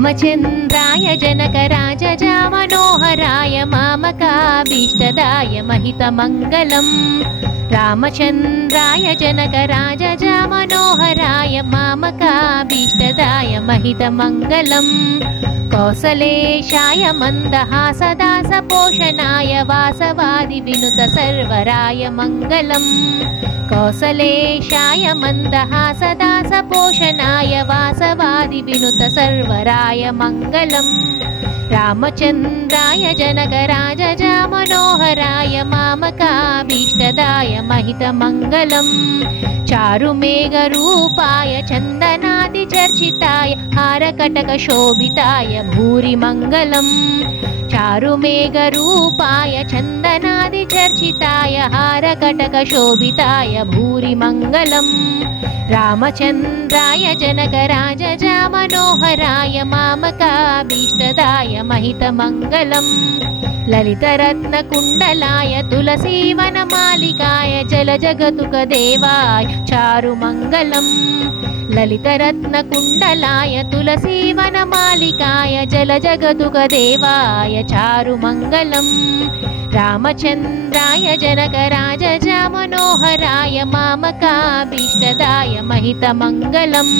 రామచంద్రాయ జనకరాజజా మనోహరాయ మామకాభీష్టదాయ మహితమంగళం. రామచంద్రాయ జనకరాజజా మనోహరాయ మామకాభీష్టదాయ మహితమంగళం. కౌసలేశాయ మందహాసదాస పోషణాయ వాసవా विनुत सर्वराय मङ्गलम् कौसलेशाय मन्दहासदासपोषणाय वासवादि विनुत सर्वराय मङ्गलम् रामचन्द्राय जनकराजजा मनोहराय मामकाभीष्टदाय महितमङ्गलम् चारुमेघरूपाय चन्दनादिचर्चिताय हारकटकशोभिताय भूरिमङ्गलम् చారుమేఘరూపాయ చందనాది చర్చితాయ హారకటక శోభితాయ భూరి మంగళం రామచంద్రాయ జనకరాజ మనోహరాయ సర్వార్థానీష్టదాయ మహితమంగళం లలితరత్నకుండలాయ తులసీవనమాలికాయ జలజగతుక దేవాయ చారుమంగళం లలితరత్నకుండలాయ తులసీవనమాలికాయ జలజగతుక దేవాయ చారుమంగళం రామచంద్రాయ జనకరాజజామనోహరాయ మామకాభీష్టదాయ మహితమంగళం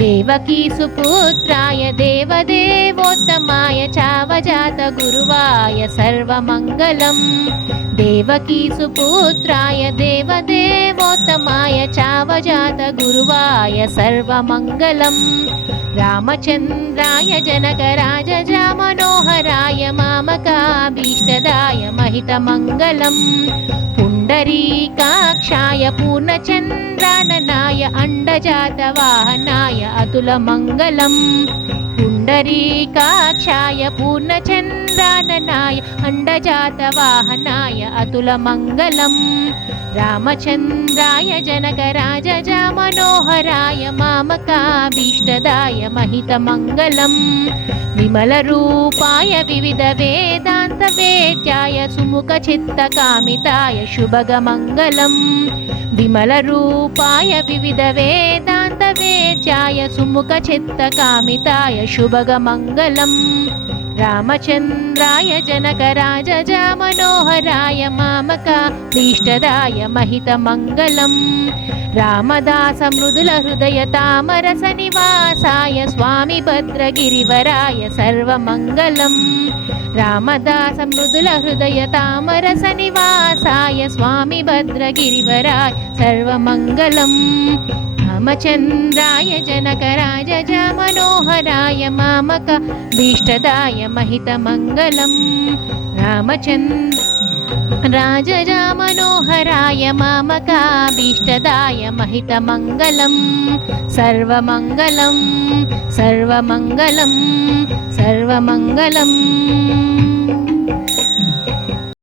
దేవకీసుపుత్రాయ దేవదే దేవోత్తమాయ చావజాత గురువాయ సర్వమంగళం. దేవకీసుపుత్రాయ దేవదేవోత్తమాయ చావజాత గురువాయ సర్వమంగళం. రామచంద్రాయ జనకరాజజామనోహరాయ మామకాభీష్టదాయ మహితమంగళం. పుండరీకాక్షాయ పూర్ణచంద్రాననాయ అండజాత వాహనాయ అతుల మంగళం पुण्डरीकाक्षाय पूर्णचन्द्राननाय अण्डजातवाहनाय अतुलमङ्गलम् रामचन्द्राय जनकराजजा मनोहराय मामकाभीष्टदाय महितमङ्गलम् विमलरूपाय विविधवेदान्तवेद्याय सुमुखचित्तकामिताय शुभगमङ्गलम् विमलरूपाय సర్వదేత్యాయ సుముఖ చిత్త కామితాయ శుభగమంగళం రామచంద్రాయ జనకరాజజామనోహరాయ మామకాభీష్టదాయ మహితమంగళం రామదాస మృదుల హృదయ తామరస నివాసాయ స్వామి భద్రగిరివరాయ సర్వమంగళం రామదాస మృదుల హృదయ తామరస నివాసాయ స్వామి భద్రగిరివరాయ సర్వమంగళం రామచంద్రాయ జనకరాజ మనోహరాయ మామక భీష్టదాయ మహితమంగళం. రామచంద్ర రాజ మనోహరాయ మామకాభీష్టదాయ మహితమంగళం. సర్వమంగళం సర్వమంగళం సర్వమంగళం.